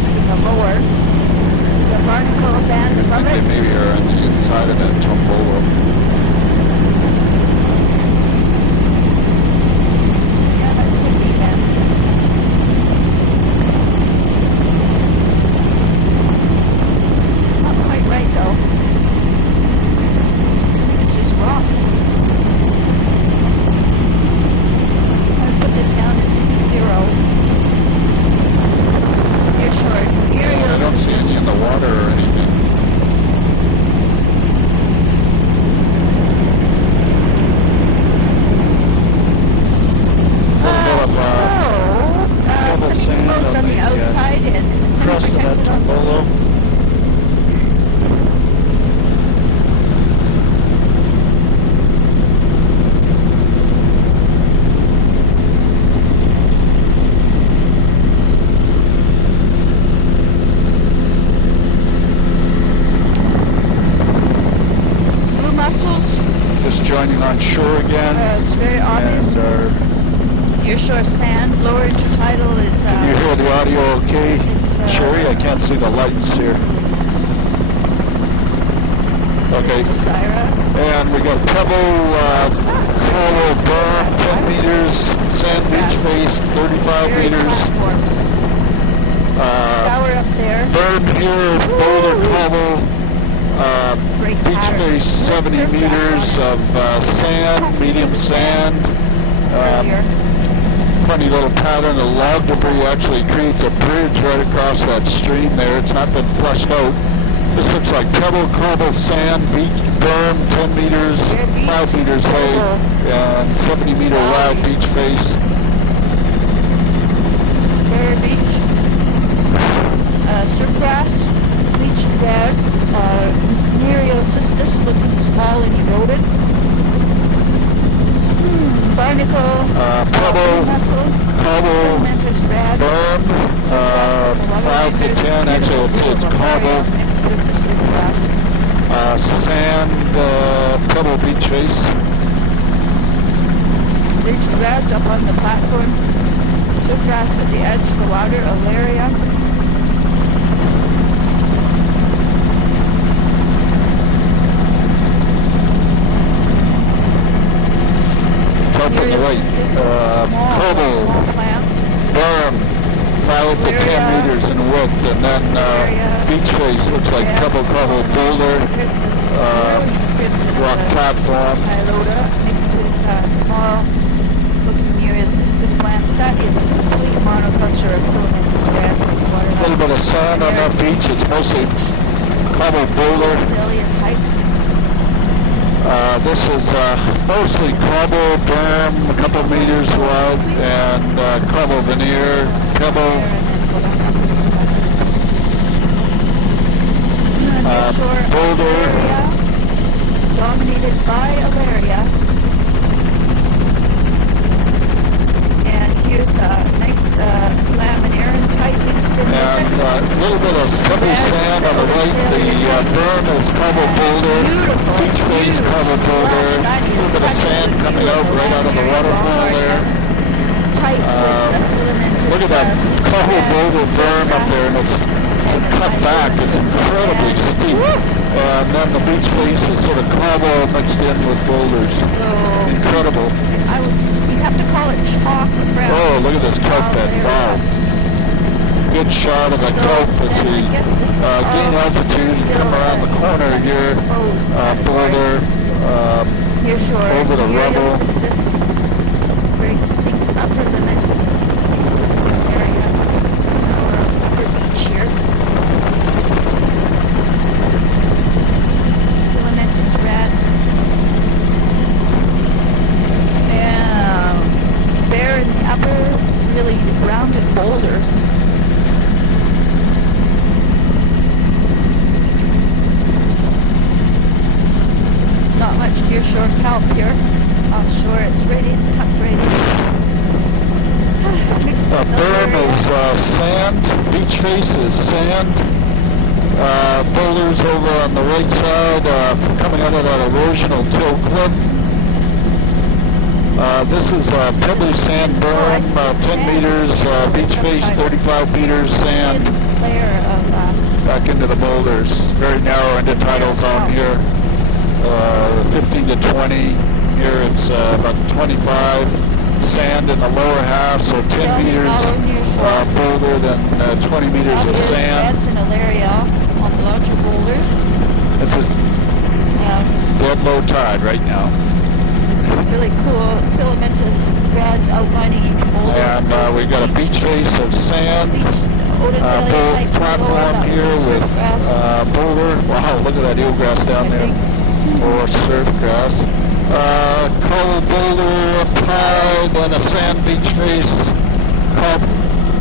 that's in the lower. There's a barnacle band above They it. maybe are on the inside of that Tombolo. Yeah, that could be then. It's not quite right though. It's just rocks. I put this down as E0. You're short. I don't see any in the water or anything. Something exposed on the outside and in the center Crust of that protected on the Tombolo. blue mussels. Just joining on shore again. It's very obvious. And Near shore sand, lower intertidal is can you hear the audio okay? It's, Sherry, I can't see the lights here. Okay. Sistocyra. And we got Pebble, Coral Berm, 10 meters, Sand Beach Face, 35 Very meters. platforms. Scour up there. Berm here, Boulder Cobble, Great Beach pattern. Face, 70 Surf grass meters of sand, medium sand. earlier. Funny little pattern. The log debris actually creates a bridge right across that stream there. It's not been flushed out. This looks like pebble, cobble, sand, beach, berm, 10 meters, 5 meters high, and 70 meter wide beach face. Bear Beach. Surf grass. Bleached red. Nereocystis looking small and eroded. Barnacle. Pebble, mussel. cobble, Filamentous red. berm, 5 to 10, actually I would say it's cobble, sand, pebble beach face. Bleached reds up on the platform. Surf grass at the edge of the water. Alaria. Up on the right, cobble, berm, 5 to 10 meters in width, and then beach face looks like pebble, cobble, boulder, rock platform. Hylota mixed with small looking Nereocystis plants. That is a complete monoculture of filamentous reds. A little bit of sand on that beach. It's mostly cobble, boulder. Azalea type. This is mostly cobble, berm, a couple meters wide, and cobble veneer, pebble, boulder. Dominated by Alaria. And here's a nice laminarin type mixed in with And it. a little bit of stubby sand on the right. The berm is cobble, boulder. Beautiful. Beach face, cobble, boulder. A little bit of sand coming out right out of the waterfall there. Type with the filamentous, Look at that cobble, boulder berm up there, and it's cut back. It's incredibly steep. And then the beach face is sort of cobble mixed in with boulders. So Incredible. we have to call it chalk or brown. Oh, look at this kelp bed. Wow. Good shot of the kelp as we gain altitude and come around the corner here. Boulder, Near shore, over the rubble. Nereocystis, very distinct upper limit. Mixed with the area. Upper beach here. Filamentous rats. And bare in the upper, really rounded boulders. Not much nearshore kelp here. Offshore, it's radiant, tucked radiant. Mixed with Berm Alaria. is sand. Beach face is sand. Boulders over on the right side coming out of that erosional till cliff. This is pebbly sand berm, 10 meters. Beach face, 35 meters. Sand. layer of back into the boulders. Very narrow intertidal zone here. 15 to 20. Here it's about 25. Sand in the lower half, so 10 meters boulder, then 20 meters of sand. Beds in a area on the larger boulders. It's just dead low tide right now. Really cool filamentous beds outlining each boulder. And we got a beach face of sand. Platform here with boulder. Wow, look at that eelgrass down there. Or surf grass. Coral boulder up high, then a sand beach face.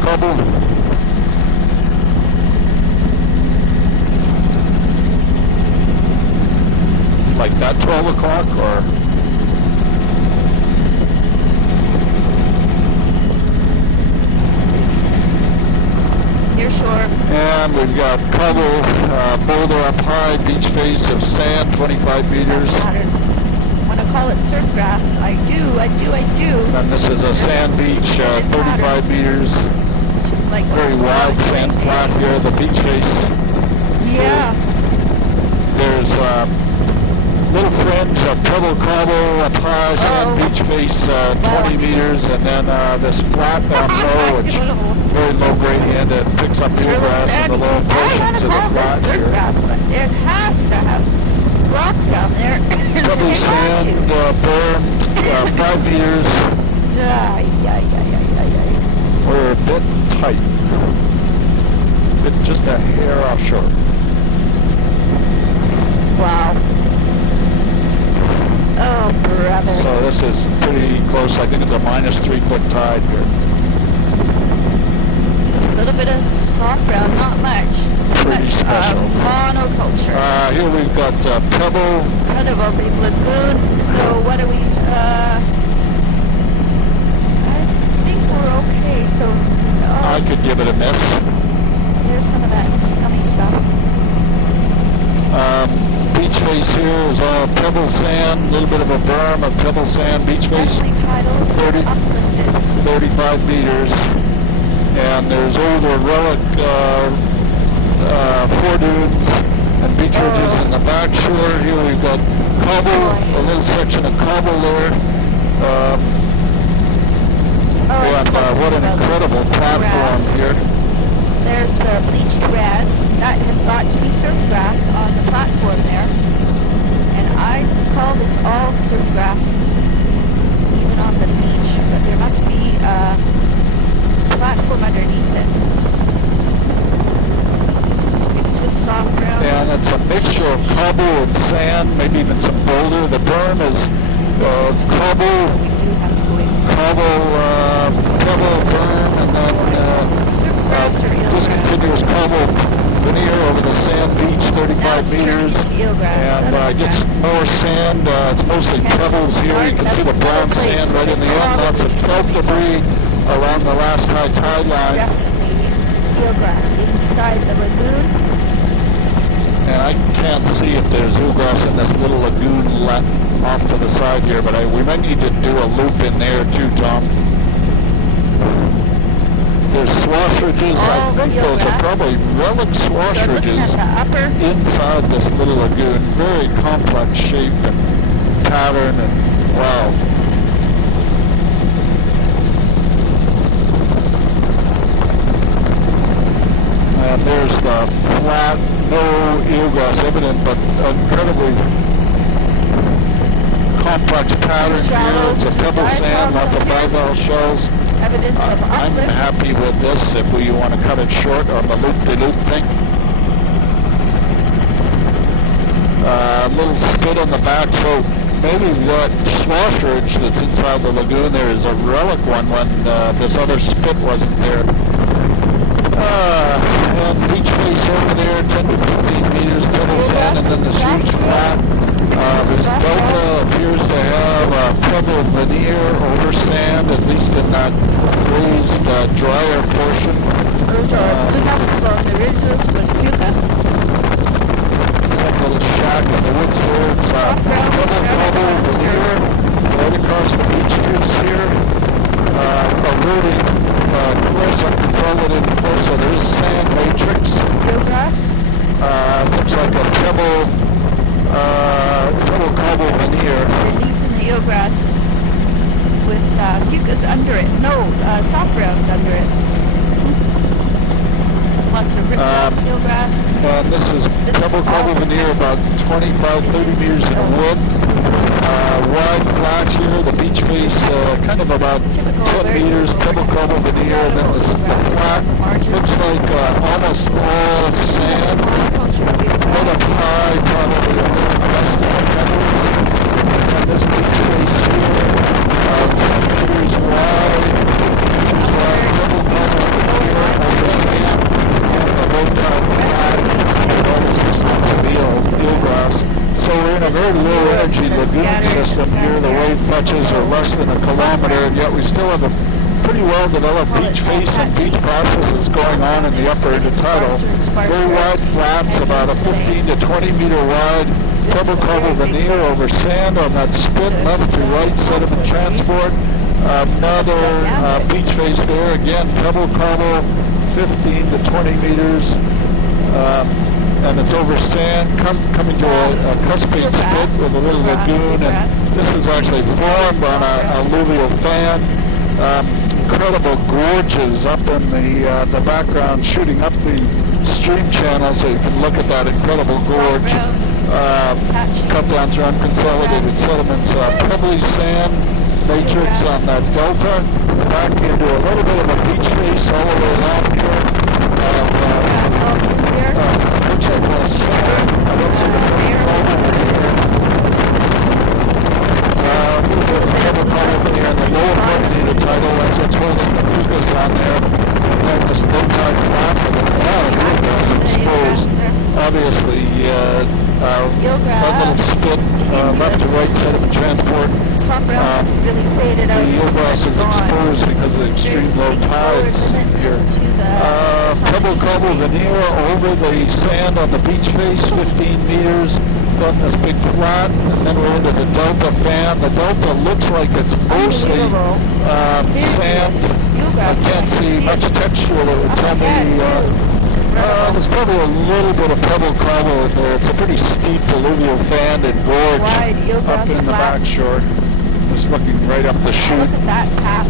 Cobble. Like that 12 o'clock or? Near shore. And we've got Cobble, boulder up high, beach face of sand, 25 meters. When I call it surf grass, I do. And this is a sand beach, 35 meters. It's just like very wide sand flat here, the beach face. Yeah. There's little fringe of Pebble Cobble up high, sand beach face, 20 meters, and then this flat down low, which very low gradient. It picks up eelgrass in the low portions of the flat here. Grass, but it has to have rock down there. Pebble sand, berm, 5 meters. We're a bit tight. Just a hair offshore. Wow. Oh, brother. So this is pretty close. I think it's a -3 foot tide here. A little bit of soft ground, not much. Pretty special. Monoculture. Here we've got Pebble. Kind of a big lagoon. So what do we, I think we're okay. So, I could give it a miss. There's some of that scummy stuff. Beach face here is all pebble sand, a little bit of a berm of pebble sand, beach face, 35 meters. And there's older relic foredunes and beach ridges in the back shore. Here we've got cobble, a little section of cobble there. And what an incredible platform here. There's the bleached reds. That has got to be surf grass on the platform there. And I call this all surf grass, even on the beach. But there must be a platform underneath it. Mixed with soft grounds. And it's a mixture of cobble and sand, maybe even some boulder. The berm is cobble, pebble, berm, and then discontinuous cobble veneer over the sand beach, 35 meters. And gets more sand. It's mostly pebbles here. You can see the brown sand right in the end. Lots of kelp debris along the last high tide line. Definitely eelgrass inside the lagoon. And I can't see if there's eelgrass in this little lagoon off to the side here, but we might need to do a loop in there too, Tom. There's swash ridges. I think those are probably relic swash ridges inside this little lagoon. Very complex shape and pattern, and wow. And there's the flat, no eelgrass evident, but incredibly complex pattern here. It's a pebble sand, lots of bivalve shells. Evidence of I'm uplift. happy with this if we want to cut it short on the loop-de-loop thing. A little spit on the back, so maybe that swash ridge that's inside the lagoon there is a relic one when this other spit wasn't there. And beach face over there, 10 to 15 meters, pebble sand, and then this huge flat. This delta appears to have a pebble veneer over sand, at least in that raised, drier portion. Those are the ridges with pupa. Some little shack in the woods there. It's pebble veneer right across the beach face here. Eroding cliffs, unconsolidated cliffs, so there's sand matrix. ripped up eelgrass. And this is pebble cobble veneer, about 25, 30 meters in width. Wide flat here, the beach face kind of about 10 meters, pebble cobble veneer, and then the flat looks like almost all sand. Right up high, probably a little less than the pebbles. And this beach face here, 10 meters wide, 50 meters wide, pebble cobble veneer over sand, and the low tide flat, and all this distance of eelgrass. So we're in a very low energy lagoon system here. The wave fetches are less than a kilometer, and yet we still have a pretty well developed beach face and beach processes going on in the upper intertidal. Very wide flats, about a 15 to 20 meter wide pebble cobble veneer over sand on that spit left to right sediment transport. Another beach face there, again pebble cobble, 15 to 20 meters. And it's over sand, coming to a cusping spit with a little lagoon, and this is actually formed on a alluvial fan. Incredible gorges up in the background, shooting up the stream channel, so you can look at that incredible gorge. Cut down through unconsolidated sediments, pebbly sand matrix on that delta, back into a little bit of a beach face all the way along here. Looks like a strip. Looks like a pebble cobble here. A little bit of pebble cobble here in the lower part of the intertidal. That's what's holding the fucus on there. And then this low tide flat with a lot of eelgrass exposed. Obviously, a little spit left to right sediment transport. Really faded out. The eelgrass is exposed because of the extreme low tides here. Pebble cobble veneer over the sand on the beach face, 15 meters. Then this big flat, and then we're into the delta fan. The delta looks like it's mostly sand. I can't see much texture that would tell me. There's probably a little bit of pebble cobble in there. It's a pretty steep alluvial fan and gorge up in the back shore. Just looking right up the chute. Look at that path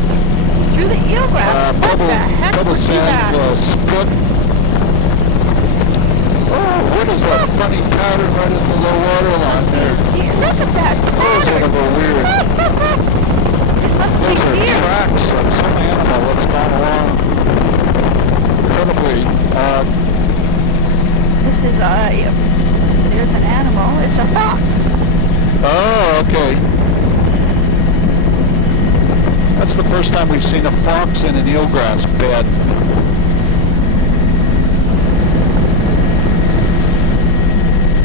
through the eelgrass. What the heck pebble would do sand that? spit. Oh, what is that funny pattern right at the low water line there? Look at that Those are pattern. a little weird. Must be Those are deer. tracks of some animal that's gone along. Incredibly odd. This is there's an animal. It's a fox. Oh, okay. That's the first time we've seen a fox in an eelgrass bed.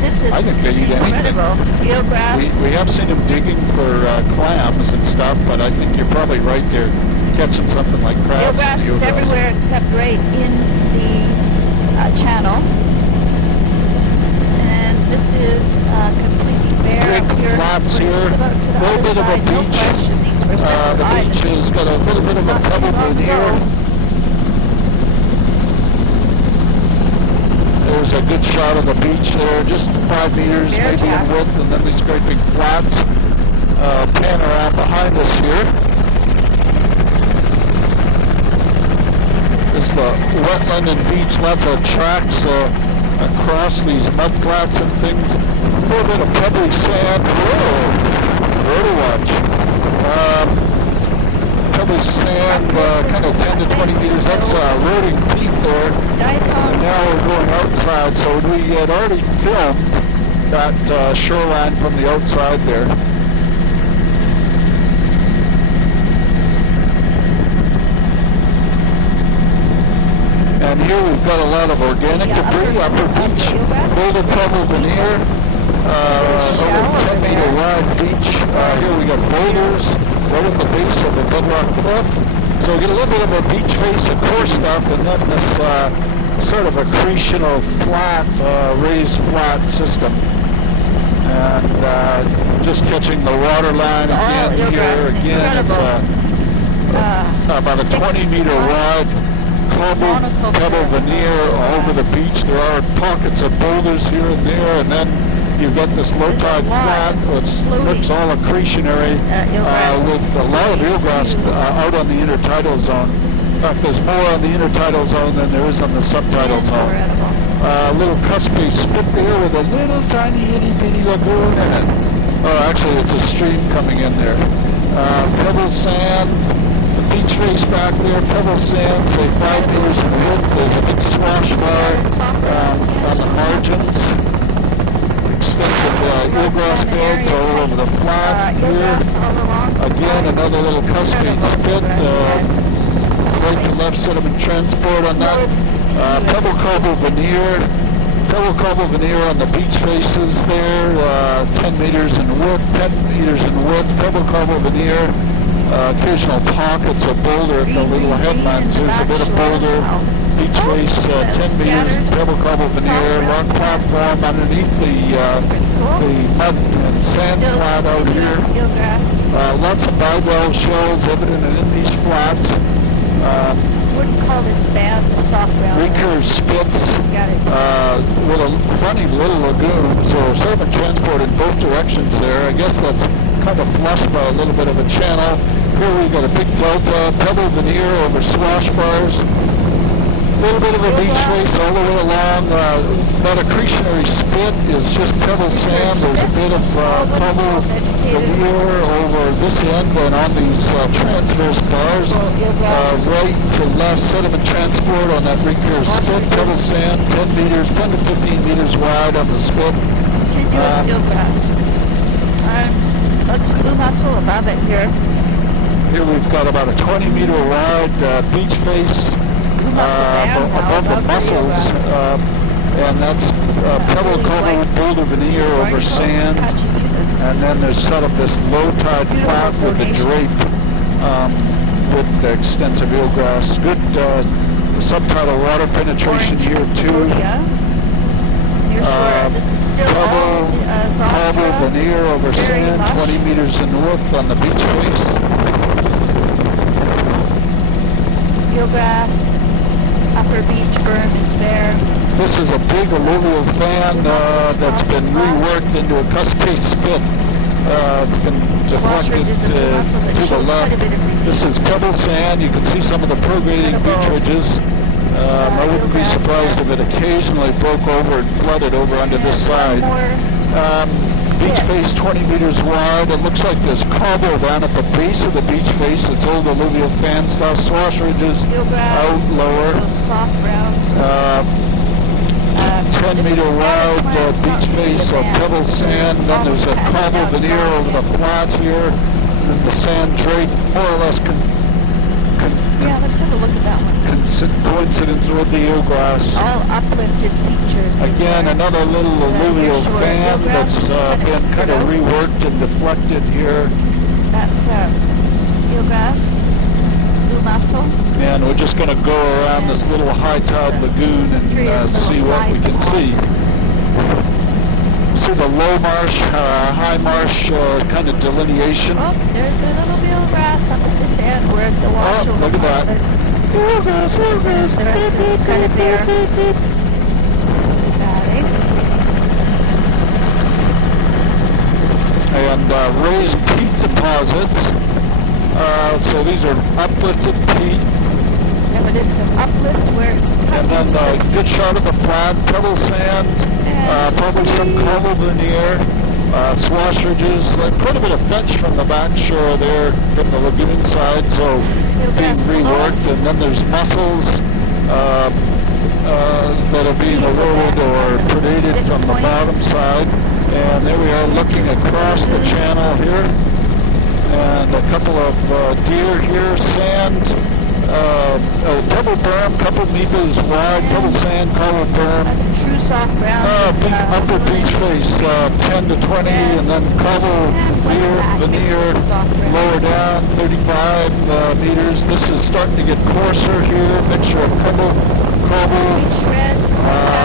This is I think they eat anything. incredible. Eelgrass. We have seen them digging for clams and stuff, but I think you're probably right there catching something like crabs. Eelgrass in the is everywhere except right in the channel. And this is completely bare Big up here. flats We're just here. about to the Little other bit of a side. No beach. question, these were separate The islands. beach has got a little bit of a Not too pebble long veneer. ago. There's a good shot of the beach there, just 5 meters bear maybe in tracks. width, and then these great big flats. Pan around behind us here. There's the wetland and beach, lots of tracks across these mud flats and things. A little bit of pebbly sand. Whoa! Bird watch. Pebbly sand, kind of 10 to 20 meters. That's Roding Peak there. Diatoms. Now we're going outside, so we had already filmed that shoreline from the outside there. And here we've got a lot of organic debris, upper beach, golden pebble veneer, over 10 meter wide beach. Here we got boulders right at the base of the bedrock cliff. So we get a little bit of a beach face and core stuff, and then this sort of accretional flat, raised flat system. And just catching the water line again here. Again, it's about a 20 meter wide cobbled pebble veneer over the beach. There are pockets of boulders here and there, and then you've got this low tide flat, which looks all accretionary, with a lot of eelgrass out on the intertidal zone. fact, there's more on the intertidal zone than there is on the subtidal zone. Incredible. Little cuspy spit there with a little tiny itty bitty lagoon in it. Oh, actually, it's a stream coming in there. Pebble sand, the beach face back there, pebble sand, say 5 meters in width. There's a big swash bar on the margins. Extensive eelgrass beds all over the flat here. Again, another little cuspy spit. Right to left sediment transport on that. Pebble cobble veneer on the beach faces there, 10 meters in width, pebble cobble veneer, occasional pockets of boulder at the little headlands. There's a bit of boulder, beach face, 10 meters, pebble cobble veneer, rock platform underneath the mud and sand flat out here. Lots of bivalve shells evident in these flats. Wouldn't call this band soft ground. Recurve spits with a funny little lagoon, so sediment transport in both directions there. I guess that's kind of flushed by a little bit of a channel. Here we've got a big delta, pebble veneer over swash bars. A little bit of a beach face all the way along. That accretionary spit is just pebble sand. There's a bit of pebble veneer over this end and on these transverse bars. Right to left sediment transport on that recurve spit. Pebble sand, 10 meters, 10 to 15 meters wide on the spit. Continuous eelgrass. That's blue mussel above it here. Here we've got about a 20 meter wide beach face. Above the mussels, and that's pebble cobble with boulder veneer over sand, and then there's sort of this low tide flat with the drape with the extensive eelgrass. Good subtidal water penetration here too. Cobble veneer over sand, 20 meters in width on the beach face. Eelgrass. Upper beach berm is bare. This is a big alluvial fan that's been reworked into a cuspy spit. It's been deflected to the left. This is pebble sand. You can see some of the prograding beach ridges. I wouldn't be surprised if it occasionally broke over and flooded over onto this side. Beach face 20 meters wide. It looks like there's cobble down at the base of the beach face. It's old alluvial fan stuff. Swash ridges out lower. 10 meter wide beach face of pebble sand. Then there's a cobble veneer over the flat here. And then the sand drape more or less yeah, let's have a look at that one. Coincidence with the eelgrass. All uplifted features. Again, another little alluvial fan that's been kind of reworked and deflected here. That's eelgrass, blue mussel. And we're just going to go around this little high tide lagoon and see what we can see. See the low marsh, high marsh kind of delineation. Oh, there's a little eelgrass up at this end where the wash over. Look at that. Eelgrass. The rest of it's kind of bare. And raised peat deposits. So these are uplifted peat. Evidence of uplift where it's cut. And then a good shot of the flat, pebble sand, probably some cobble veneer, swash ridges, quite a bit of fetch from the back shore there from the lagoon side, so being reworked. And then there's mussels that are being eroded or predated from the bottom side. And there we are looking across the channel here. And a couple of deer here, sand, pebble berm, couple meters wide, pebble sand, cobble berm. That's a true soft ground. Upper beach face, 10 to 20, and then cobble veneer, lower down, 35 meters. This is starting to get coarser here, mixture of pebble, cobble,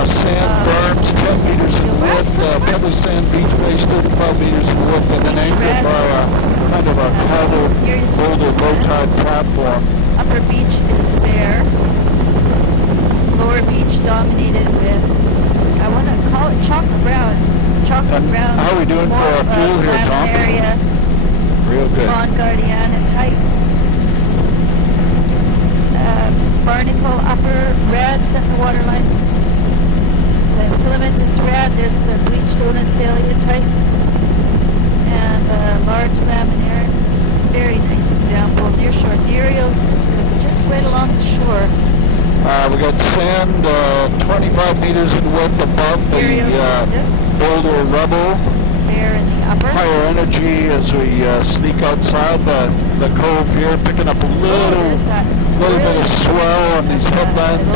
sand berms, 10 meters in width, pebble sand beach face, 35 meters in width, and then anchored by a kind of a cobble boulder low tide platform. Upper beach is bare. Lower beach dominated with, I want to call it chocolate browns. It's the chocolate brown. How are we doing for our fuel here, Tom? Area, real good. Bongardiana type. barnacle upper reds at the waterline. The filamentous red, there's the bleached onothalia type. And the large laminaire, very nice example. Nearshore Nereocystis, just right along the shore. We got sand 25 meters in width above the Nereocystis, boulder rubble. there in the upper. Higher energy as we sneak outside the cove here, picking up a There's that little bit of swell on these headlands.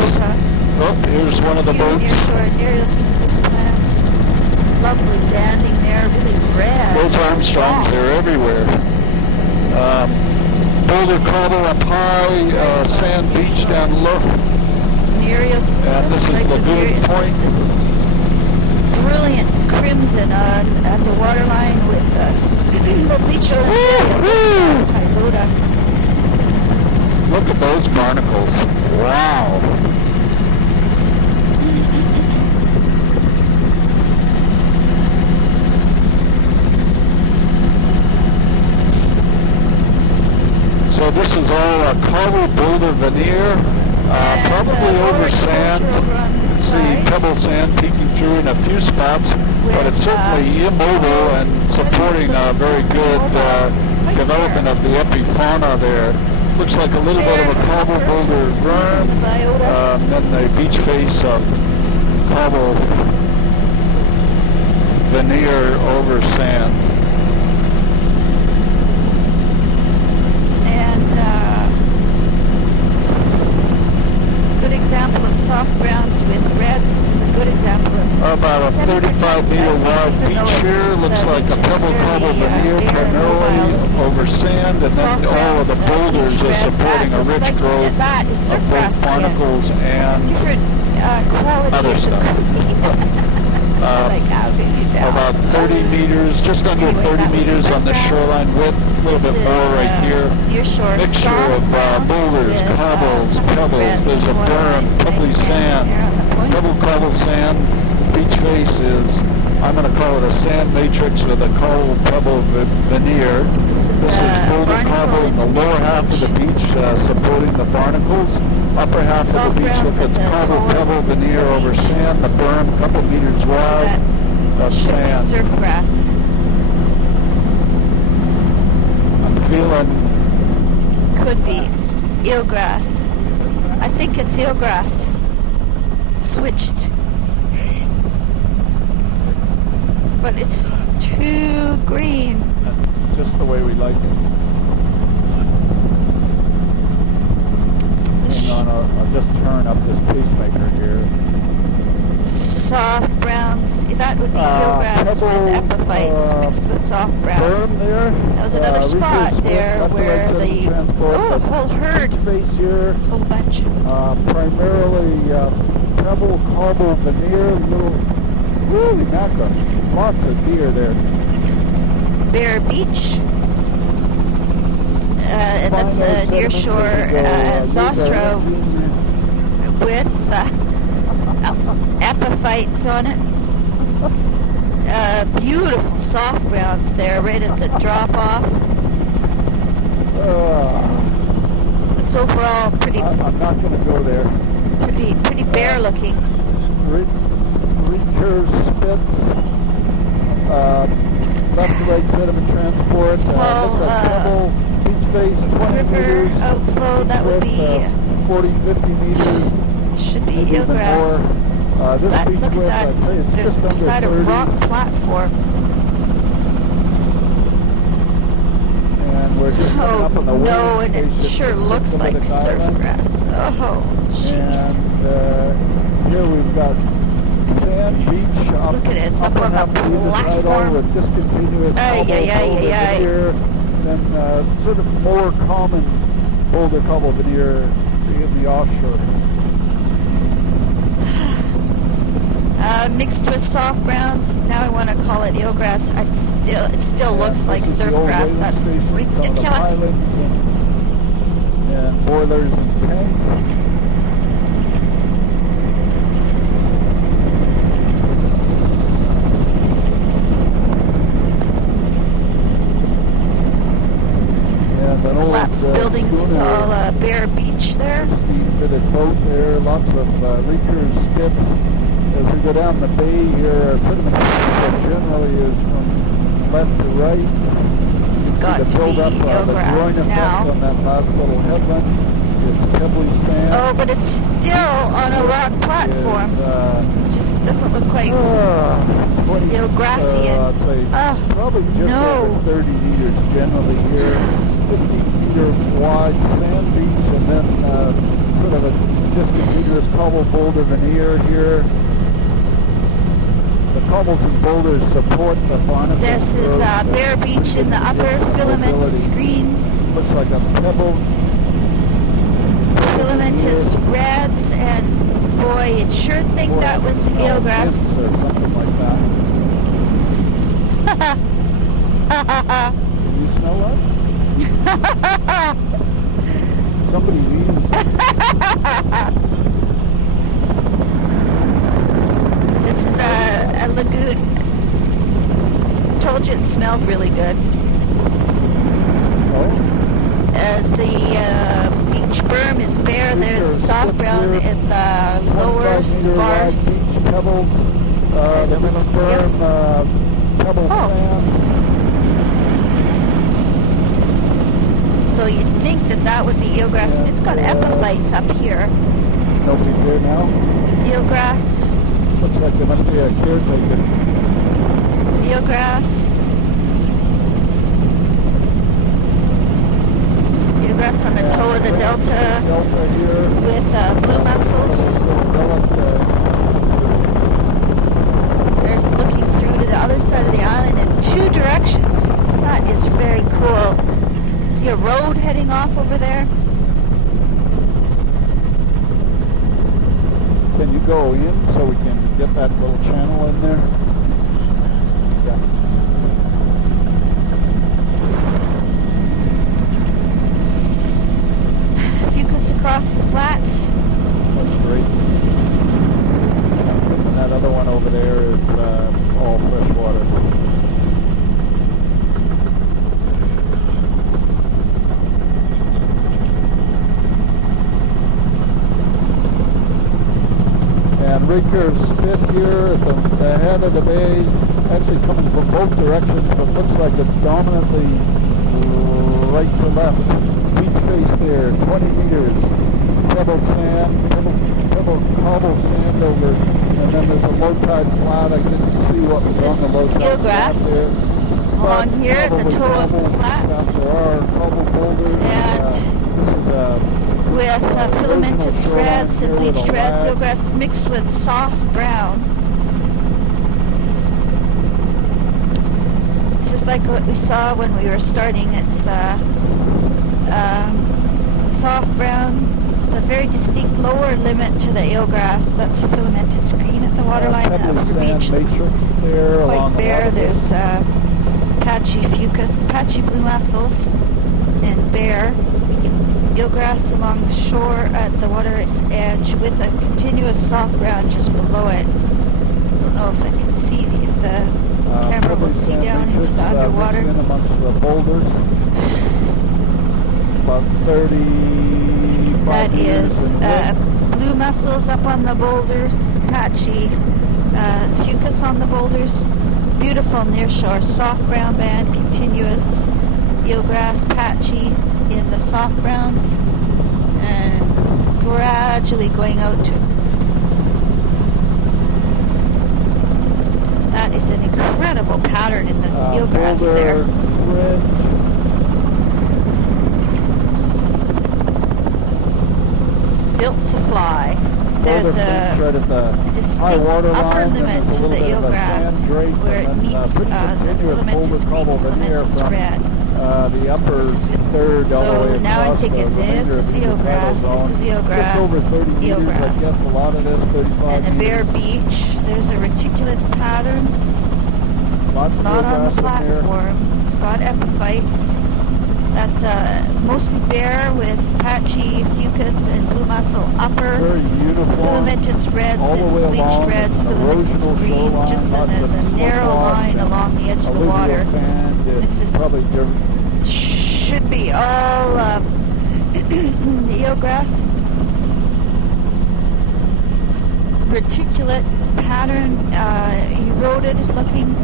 Oh, here's one of the boats. Nearshore Nereocystis plants. Lovely landing there, really red. Those Armstrongs, they're everywhere. Boulder cobble up high, sand beach down low. Nereocystis, And this is right, the Lagoon Point. Nereocystis. Brilliant crimson at the waterline with the bleach onothalia, Tylota. Look at those barnacles. Wow. So this is all a cobble boulder veneer, probably over sand. See pebble sand peeking through in a few spots, but it's certainly immobile and supporting a very good development of the epiphauna there. Looks like a little bit of a cobble boulder berm, then the beach face of cobble veneer over sand. Good example of soft browns with reds. This is a good example of About a 35 meter wide beach here. Looks like a pebble cobble veneer primarily over sand, and then all of the boulders are supporting a rich growth of both barnacles and different quality other of the stuff. I like how good you tell. About 30 meters, just under 30 meters on the shoreline width, a little bit more right here. Nearshore Mixture of boulders, cobbles, pebbles. There's a berm, pebbly sand, pebble cobble sand. Beach face is, I'm going to call it a sand matrix with a cobble pebble veneer. This is boulder cobble in the lower half of the beach, supporting the barnacles. Upper half of the beach with its cobble pebble veneer over sand. The berm, a couple meters wide of sand. Surf grass. I'm feeling. Could be eelgrass. I think it's eelgrass. Switched. But it's too green. That's just the way we like it. Hang on, I'll just turn up this pacemaker here. Soft browns. That would be eelgrass with epiphytes mixed with soft browns. Berm there. That was another spot there where the whole herd, Space here. whole bunch. Primarily pebble cobble veneer. Little, holy mackerel. Lots of deer there. Bear Beach. And that's a nearshore Zostro with epiphytes on it. Beautiful soft browns there, right at the drop off. It's overall pretty. I'm not going to go there. Pretty bare looking. Recurve spits. Left to right sediment transport. Small beach face 20 river meters. outflow. That would be 40, 50 meters. should be maybe even eelgrass. more. This beach Look at width, that. I'd say it's There's just under beside a 30. rock platform. And we're just coming up on the Oh no, wave and it station sure at looks like Pacific surf Island. grass. Oh, jeez. And here we've got sand beach. Look at it, it's up on the half of either side, all platform. with discontinuous Ay, cobble ay, ay, boulder ay, ay. veneer. Then sort of more common boulder cobble veneer in the offshore. Mixed with soft browns. Now I want to call it eelgrass. It still looks like surf grass. That's ridiculous. And boilers and tanks. And an old buildings. It's all bare beach there. Steam-fitted boat there. Lots of Reeker skips. As we go down the bay here, sediment generally is from left to right. This has got to be eelgrass now. On that last little headland. It's pebbly sand. Oh, but it's still on a rock platform. It just doesn't look quite eelgrassy. I'd say probably just over 30 meters generally here. 50-meter wide sand beach, and then sort of a discontinuous cobble boulder veneer here. The cobbles and boulders support the barnacle. This is bare beach in the upper filamentous green. Looks like a pebble. Filamentous reds, and boy, you'd sure think that was eelgrass. Or something like that. Can you smell that? Somebody needs. This is a lagoon. Told you it smelled really good. Oh? The beach berm is bare. There's a soft brown in the lower spars. There's a little skiff. Pebble sand. So you'd think that would be eelgrass, and it's got epiphytes up here. Nobody's here now. Eelgrass. Looks like there must be a caretaker. Eelgrass. Eelgrass on the toe of the delta Here. with blue mussels. There's looking through to the other side of the island in two directions. That is very cool. See a road heading off over there? Can you go in so we can get that little channel in there? Yeah. Fucus across the flats. That's great. And that other one over there is all fresh water. And Reeker's Spit here at the head of the bay, actually coming from both directions, but looks like it's dominantly right to left. Beach face there, 20 meters. Pebble sand, pebble cobble sand over, and then there's a low tide flat. I didn't see what was on the low tide flat there. Along here at the toe of the flats. There are cobble boulders. And with filamentous reds and bleached reds, eelgrass mixed with soft brown. This is like what we saw when we were starting. It's soft brown, a very distinct lower limit to the eelgrass. That's a filamentous green at the waterline. The upper beach looks quite bare. There's patchy fucus, patchy blue mussels, and bare. Eelgrass along the shore at the water's edge with a continuous soft brown just below it. I don't know if I can see, if the camera will see down into the underwater. In amongst the boulders. About 35 That is blue mussels up on the boulders, patchy fucus on the boulders. Beautiful near shore, soft brown band, continuous eelgrass, patchy in the soft browns, and gradually going out to. That is an incredible pattern in the eelgrass there. Built to fly. There's a distinct upper limit to the eelgrass where it meets the filamentous green, filamentous red. The upper third all the way So now I'm thinking this is eelgrass, this is eelgrass, eelgrass. A lot of this, 35 and a bare beach, there's a reticulate pattern. It's not on the platform. It's got epiphytes. That's mostly bare with patchy fucus and blue mussel upper, filamentous reds and bleached reds, filamentous green, just as a narrow line along the edge of the water. This is should be all eelgrass. Reticulate pattern, eroded looking,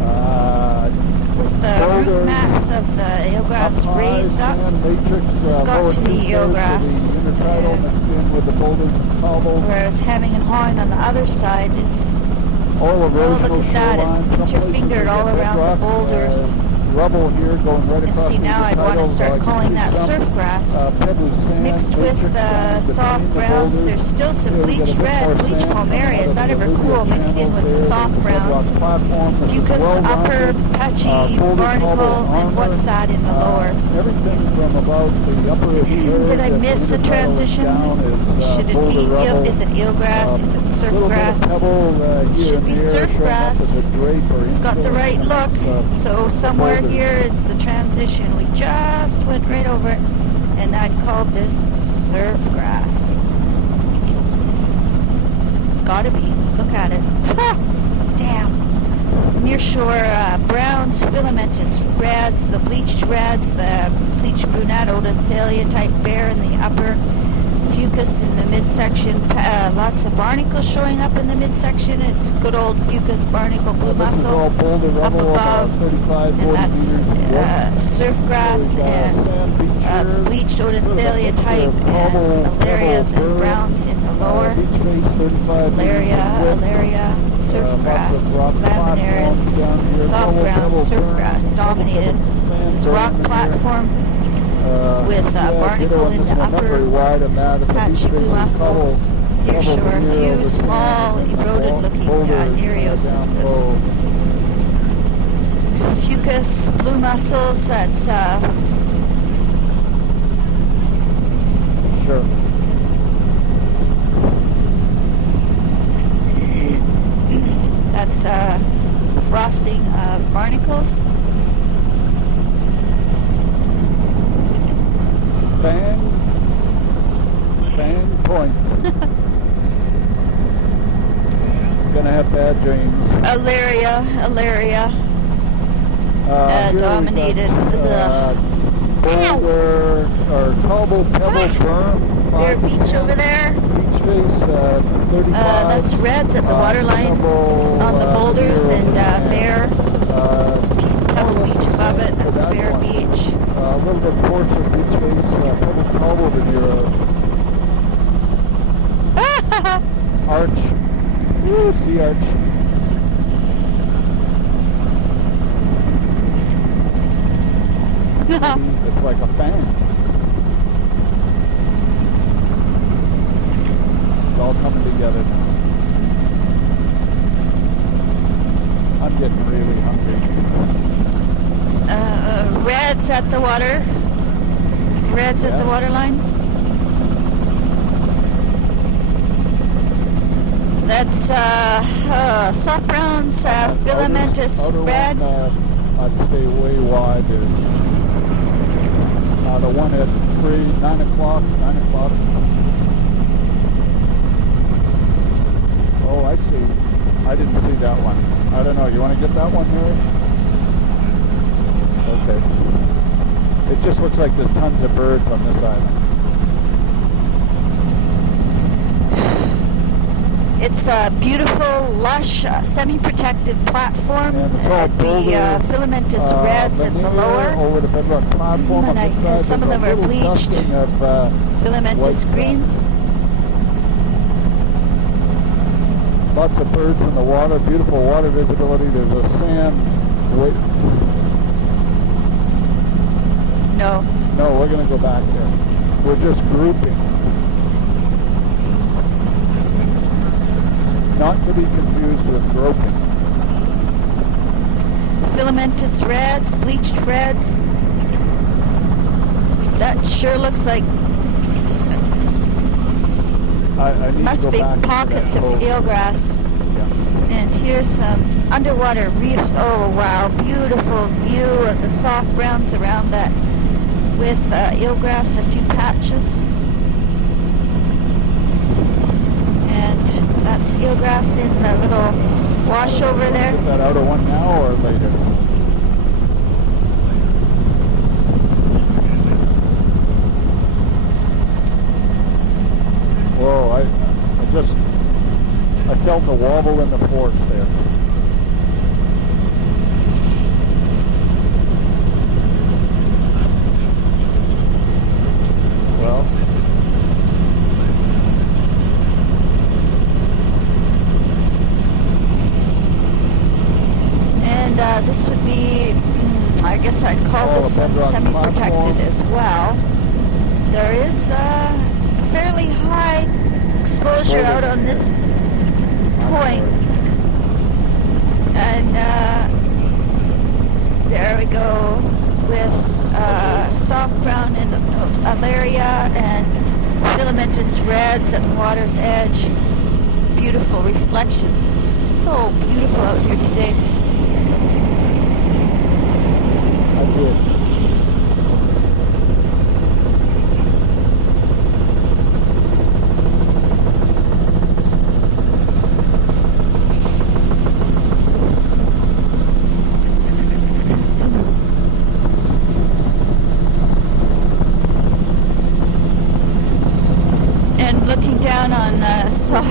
with the root mats of the eelgrass raised up. This has got to be eelgrass. Whereas hemming and hawing on the other side, it's, oh look at that, it's interfingered all around the boulders. Rubble here going right across. And see, now I'd want to start calling that surf grass. Mixed with soft browns. There's still some bleached red, bleached palmaria. Is that ever cool? Mixed in with the soft browns. Fucus upper, patchy, barnacle, and what's that in the lower? Everything from about the upper. Did I miss a transition? Should it be is it eelgrass? Is it surf grass? Should be surf grass. It's got the right look. So somewhere here is the transition. We just went right over it, and I'd called this surf grass. It's gotta be. Look at it. Damn. Nearshore browns, filamentous reds, the bleached reds, the bleached brunette, Odonthelia type bear in the upper, fucus in the midsection, lots of barnacles showing up in the midsection. It's good old fucus barnacle blue mussel up above, and that's surf grass and bleached Odonthelia type, and alarias and browns in the lower. Alaria, surf grass, laminarians, soft brown surf grass dominated. This is rock platform with barnacle in the upper, patchy blue mussels, deer shore, a few small eroded looking Nereocystis. Fucus, blue mussels, that's sure. That's frosting of barnacles. Bang point. Gonna have bad dreams. Alaria. Dominated the boulder or cobble pebble berm. Bear Beach over there. Beach face, 35. That's reds at the waterline on the boulders, and Bear Pebble Beach above it. That's Bear Beach. A little bit coarser beach face, pebble cobble over near arch. Woo, sea arch. It's like a fan. It's all coming together. I'm getting really hungry. Reds at the water. Reds at the waterline. That's soft browns, filamentous red. I'd stay way wide. The one at 9 o'clock. Oh, I see. I didn't see that one. I don't know. You want to get that one, Mary? Okay. It just looks like there's tons of birds on this island. It's a beautiful, lush, semi-protected platform. The filamentous reds at the lower. Over the bedrock platform on this side, some of them are bleached. Filamentous greens. Lots of birds in the water. Beautiful water visibility. There's a sand. No, we're going to go back there. We're just grouping. Not to be confused with groping. Filamentous reds, bleached reds. That sure looks like must be pockets of eelgrass. Yeah. And here's some underwater reefs. Oh wow, beautiful view of the soft browns around that with eelgrass, a few patches. And that's eelgrass in the little wash over there. Is that outer one now or later? starting to wobble in the forest there. Well, and this would be, I guess I'd call this one semi-protected as well. There is a fairly high exposure out on this point, and there we go with soft brown in Alaria and filamentous reds at the water's edge. Beautiful reflections. It's so beautiful out here today. I did. And looking down on soft.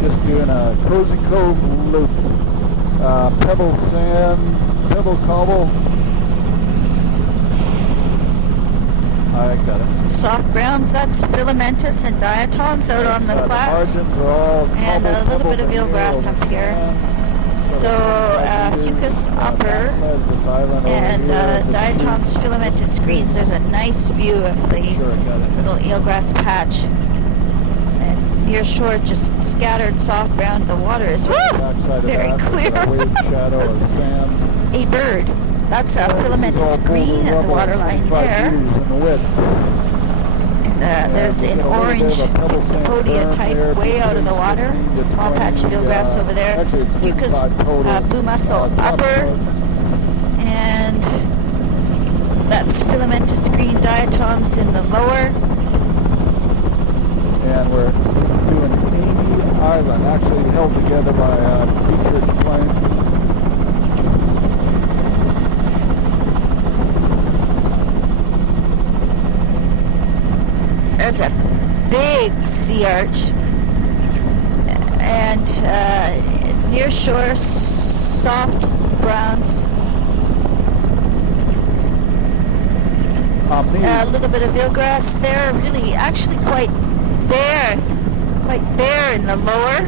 Just doing a Cozy Cove loop. Pebble sand, pebble cobble. I got it. Soft browns, that's filamentous and diatoms out on the flats. The margins are all And a cobble, little bit of veneer eelgrass over up here. sand. So fucus upper This island and over here, diatoms filamentous greens. There's a nice view of the Sure, I got it. little eelgrass patch. And near shore, just scattered soft brown. The water is Backside of very that, clear. a wave shadow of sand. A bird. That's a filamentous green at the waterline there. And there's an orange Podia type way out of the water. Small patch of eelgrass over there. Fucus blue mussel upper. And that's filamentous green diatoms in the lower. And we're doing Amy Island, actually held together by Dietrich Plain. There's a big sea arch, and near shore soft browns, a little bit of eelgrass there. Really, actually quite bare in the lower.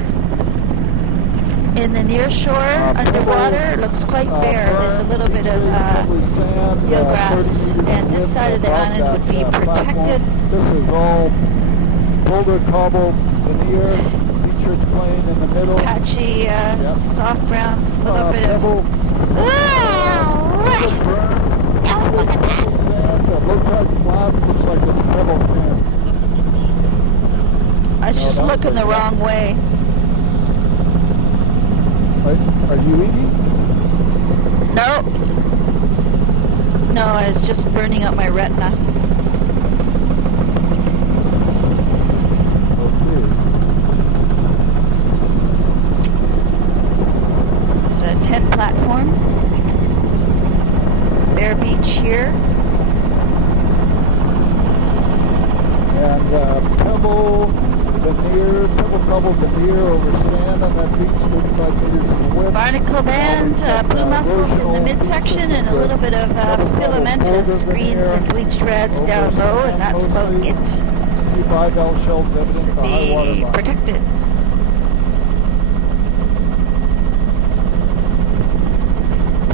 In the near shore, underwater, looks quite bare. There's a little bit of eelgrass, and this side of the island would be protected. This is all boulder cobble veneer, Dietrich Plain in the middle. Patchy, soft browns, a little bit of. Oh, look at that! Low tide flat looks like it's pebble sand. I was just looking the wrong way. Are you eating? No. No, I was just burning up my retina. There's a tent platform. Bear Beach here. And pebble cobble veneer over sand on that beach, 35 meters in the width. Barnacle band, blue mussels in the midsection, and a little bit of filamentous greens and bleached reds down low, and that's about it. Bivalve shells This evident would to high water be mark. protected.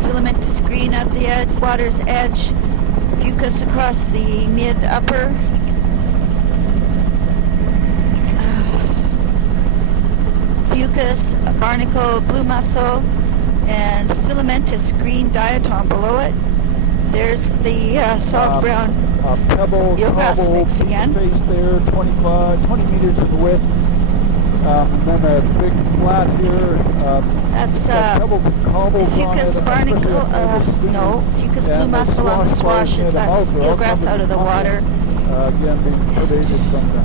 Filamentous green at the water's edge. Fucus across the mid-upper. Fucus, barnacle, blue mussel, and filamentous green diatom below it. There's the soft brown Pebble eelgrass cobble mix again. space there, 20 meters in width. And then a big flat here. That's pebbles and cobbles on Fucus it, barnacle, especially no, Fucus blue and mussel on the swash swashes. That's eelgrass out of the water. Again, being predated from the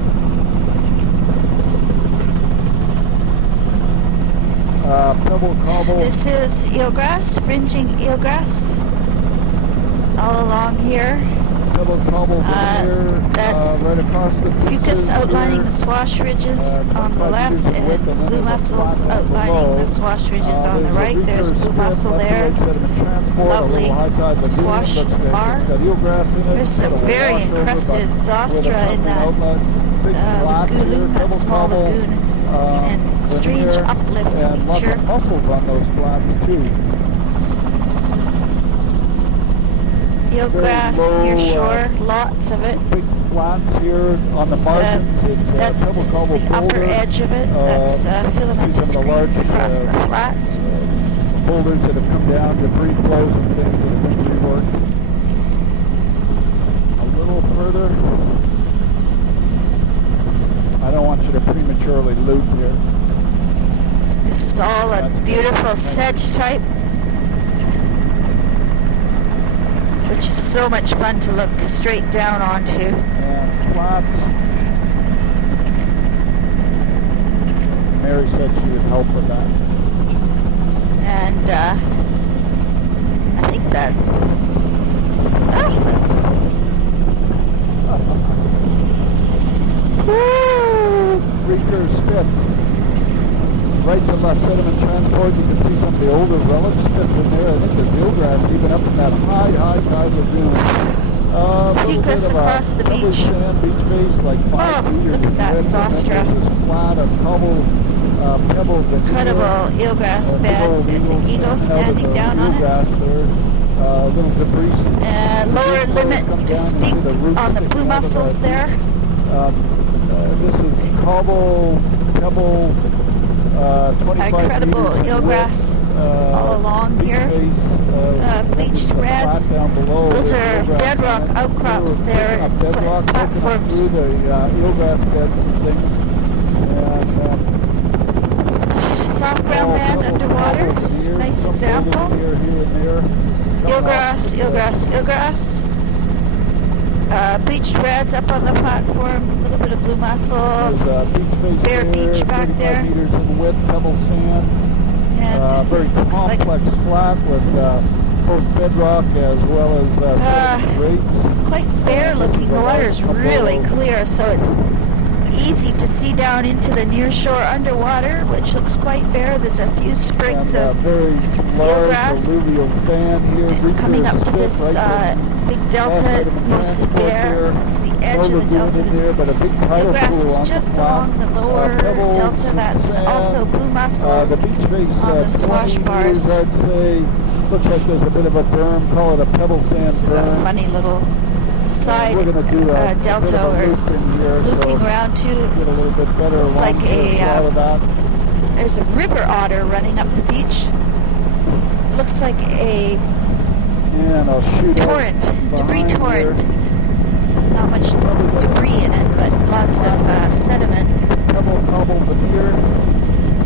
pebble cobble. This is eelgrass, fringing eelgrass all along here. pebble cobble veneer that's right across the Fucus outlining the swash ridges on the left, and blue mussels outlining the swash ridges on the right. There's blue mussel there. Lovely swash bar. There's some very encrusted zostra in that lagoon, that small lagoon, and strange uplift feature. Mussels on those flats too. Eelgrass near shore, lots of it. Big flats here on the margins. This is the upper edge of it. That's filamentous screens across the flats. Boulders that have come down, debris flows and things that have been reworked. A little further. I don't want you to prematurely loop here. This is all a beautiful sedge type, which is so much fun to look straight down onto. And flats. Mary said she would help with that. And I think that, Recurve spit. Right to left sediment transport, you can see some of the older relic spits in there. I think there's eelgrass even up in that high tide lagoon. Fucus across the beach. Sand, beach face, like 5 feet. Look at that zostra. Flat of cobble, pebble. Incredible eelgrass bed. There's an eagle standing down on it. Little debris. Lower limit distinct on the blue mussels there. This is cobble, pebble, 25 incredible meters eelgrass all along here. Bleached reds. Those are bedrock outcrops there. Platforms. The eelgrass beds and things. Soft brown band underwater. Nice example. Eelgrass, eelgrass, eelgrass. Bleached reds up on the platform. A little bit of blue mussel. Bare beach back there. Meters in width, pebble sand. And this looks like flat with both bedrock as well as grapes. Quite bare looking. The water is really clear, so it's easy to see down into the near shore underwater, which looks quite bare. There's a few sprigs of eelgrass coming up to this big delta. It's mostly bare. That's the edge of the delta. This eelgrass is just along the lower delta. That's also blue mussels on the swash bars. Looks like there's a bit of a berm. Call it a pebble sand This is a berm. funny little side delta we're looping around to. It looks like there's a river otter running up the beach. Looks like a torrent, debris torrent. Not much debris in it, but lots of sediment.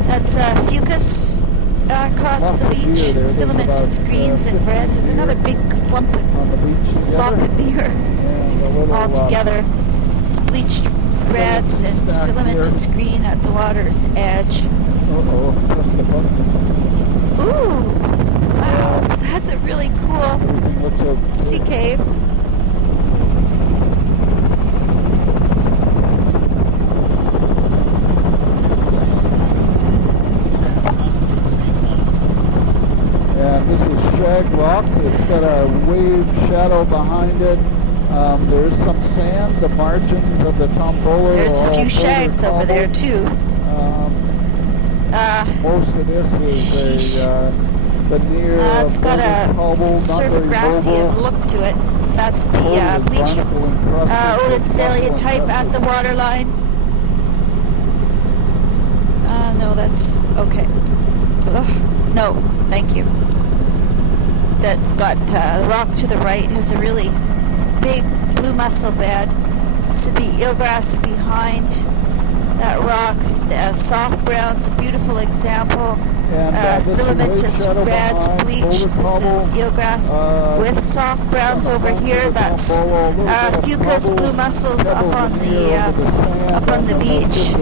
That's Fucus across the beach. Filamentous greens and reds. There's another big clump of flock of deer all together. It's bleached reds and filamentous green at the water's edge. Ooh, wow, that's a really cool sea cave. And this is Shag Rock. It's got a wave shadow behind it. There is some sand. The margins of the Tombola. There's a few shags over there too. Most of this is a veneer. It's got a surf grassy look to it. That's the bleached Odenthalia type at the waterline. No, that's okay. Ugh, no, thank you. That's got rock to the right. Has a really big blue mussel bed. This would be eelgrass behind that rock. Soft brown's a beautiful example. Filamentous reds bleached. This is eelgrass with soft browns over here. That's Fucus blue mussels up on the beach.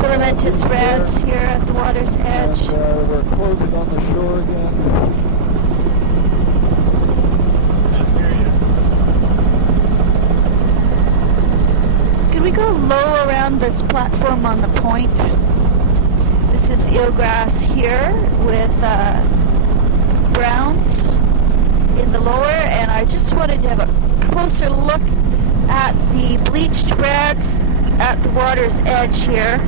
Filamentous reds here at the water's edge. We're closing on the shore again. go low around this platform on the point. This is eelgrass here with browns in the lower, and I just wanted to have a closer look at the bleached reds at the water's edge here.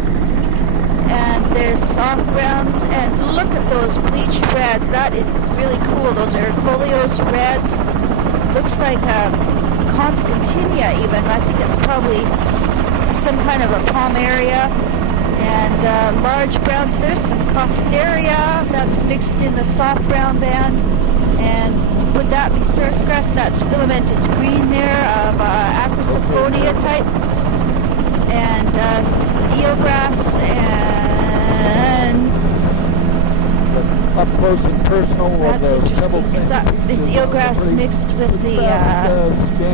And there's soft browns, and look at those bleached reds. That is really cool. Those are foliose reds. Looks like Constantinia even. I think it's probably some kind of a palmaria. And large browns. There's some Costeria that's mixed in the soft brown band. And would that be surfgrass? That's filamentous green there of Acrosophonia type. And eelgrass and up close and personal. That's interesting. Is eelgrass mixed with the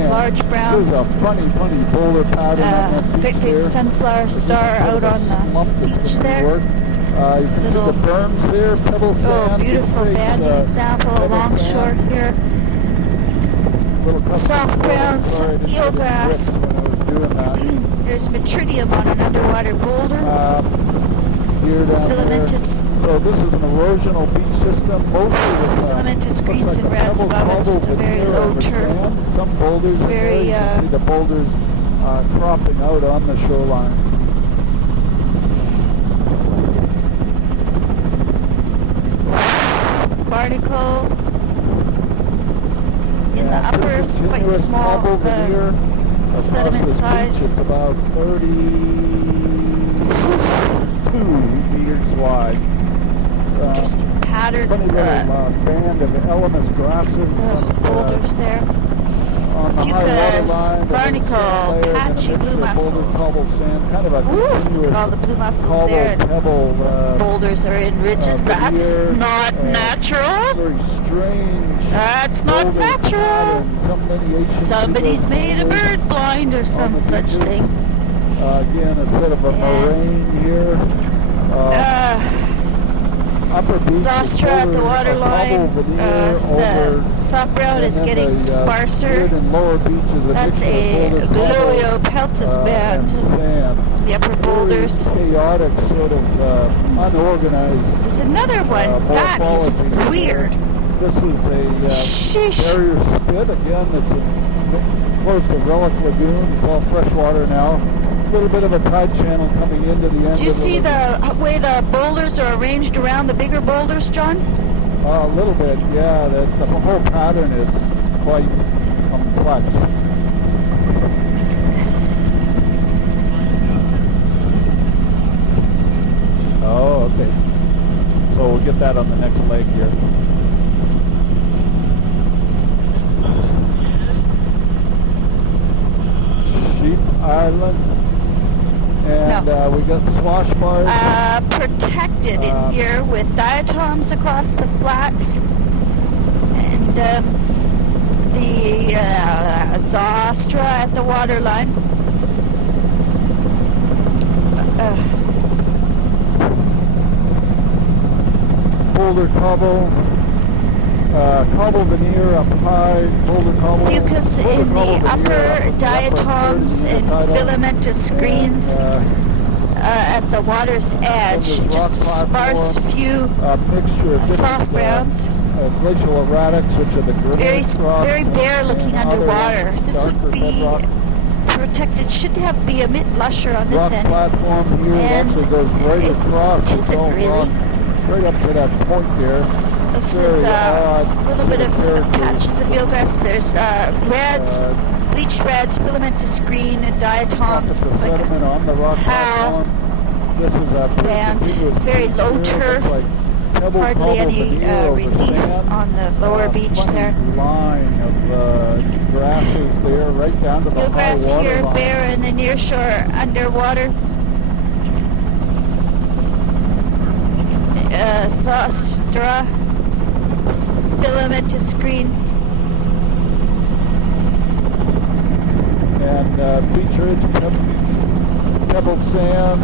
large browns? There's a funny boulder pattern on that beach big there. Sunflower star out on the beach there. You can see the berms there, pebble sand. Beautiful banding example along shore here. Soft browns, eelgrass. There's Metridium on an underwater boulder. Filamentous. So this is an erosional beach system, mostly with filamentous greens and reds above it, just a very low turf. Some boulders It's very, you can see the boulders cropping out on the shoreline. Barnacle in the upper, quite small sediment size. It's about 32 meters wide. Interesting pattern. Funny little band of elemus grasses. Boulders there. On the high water line, barnacle, patchy blue mussels. Kind of a all the blue mussels there. Pebble, those boulders are in ridges. That's not natural. Very strange. That's not natural. Somebody's made a bird blind or some such thing. Again, a bit of a moraine here. Upper beach Zostra at the waterline. The soft brown is getting sparser. That's a Gloriopeltis band. The upper boulders. Chaotic, sort of unorganized. There's another one. That is weird. This is a barrier spit. Again, it's close to Relic Lagoon. It's all freshwater now. A little bit of a tide channel coming into the end. Do you see the way the boulders are arranged around the bigger boulders, John? A little bit, yeah. The whole pattern is quite complex. Oh, okay. So we'll get that on the next leg here. Sheep Island. And no. We got swash bars. Protected in here with diatoms across the flats. And the Zostra at the waterline. Boulder cobble. Cobble veneer up high, boulder cobble. Fucus in the upper diatoms and filamentous screens at the water's edge. Just a sparse few soft browns. Glacial erratics, which are the very bare looking underwater. This would be protected. Should be a bit lusher on this end. Platform here actually goes right across. It isn't really. Right up to that point there. This is a little bit of patches of eelgrass. There's reds, bleached reds, filamentous green, and diatoms. It's like a how band, very low turf. Hardly any relief on the lower beach there. Line of grasses there, right down to the eelgrass high water here, line. bare in the near shore, underwater. Zostra, filamentous green. And beach ridge, pebble sand,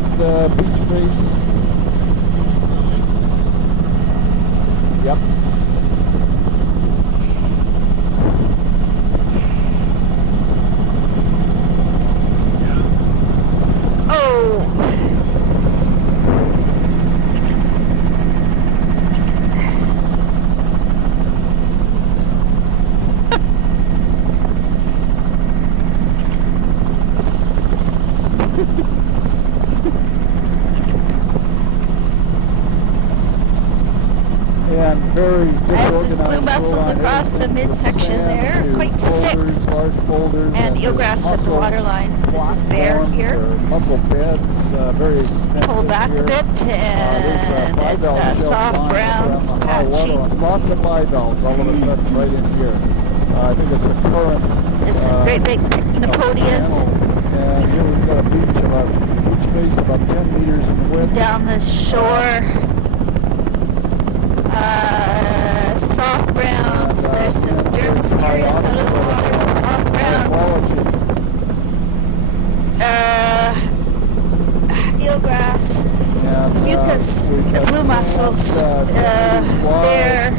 beach face. Yep. And very That's just blue disorganized mussels shoreline, across the everything from midsection sand there, to quite thick. boulders, large boulders, And there's eelgrass at the mussel waterline. This is bare platforms, here. there are mussel beds, very Let's extensive pull back here. a bit, and it's soft browns, patchy. Lots of bivalves all of a sudden right in here. I think it's a current. There's some great big pycnopodias And here we've got a beach face about 10 meters in width. down the shore. Soft browns. There's some Dermisterius out of the water. Soft browns. Eelgrass. Fucus, blue mussels. There.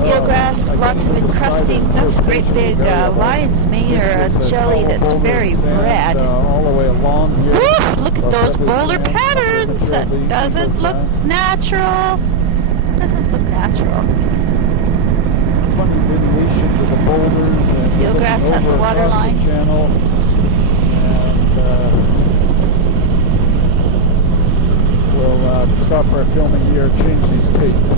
Eelgrass, lots of encrusting. That's a great big lion's mane or a jelly that's very red. All the way along here. Woo! Look at those boulder patterns. That doesn't look natural. Doesn't look natural. Funny variations of the boulders. And Eelgrass at the waterline. Channel. And we'll stop our filming here, change these tapes.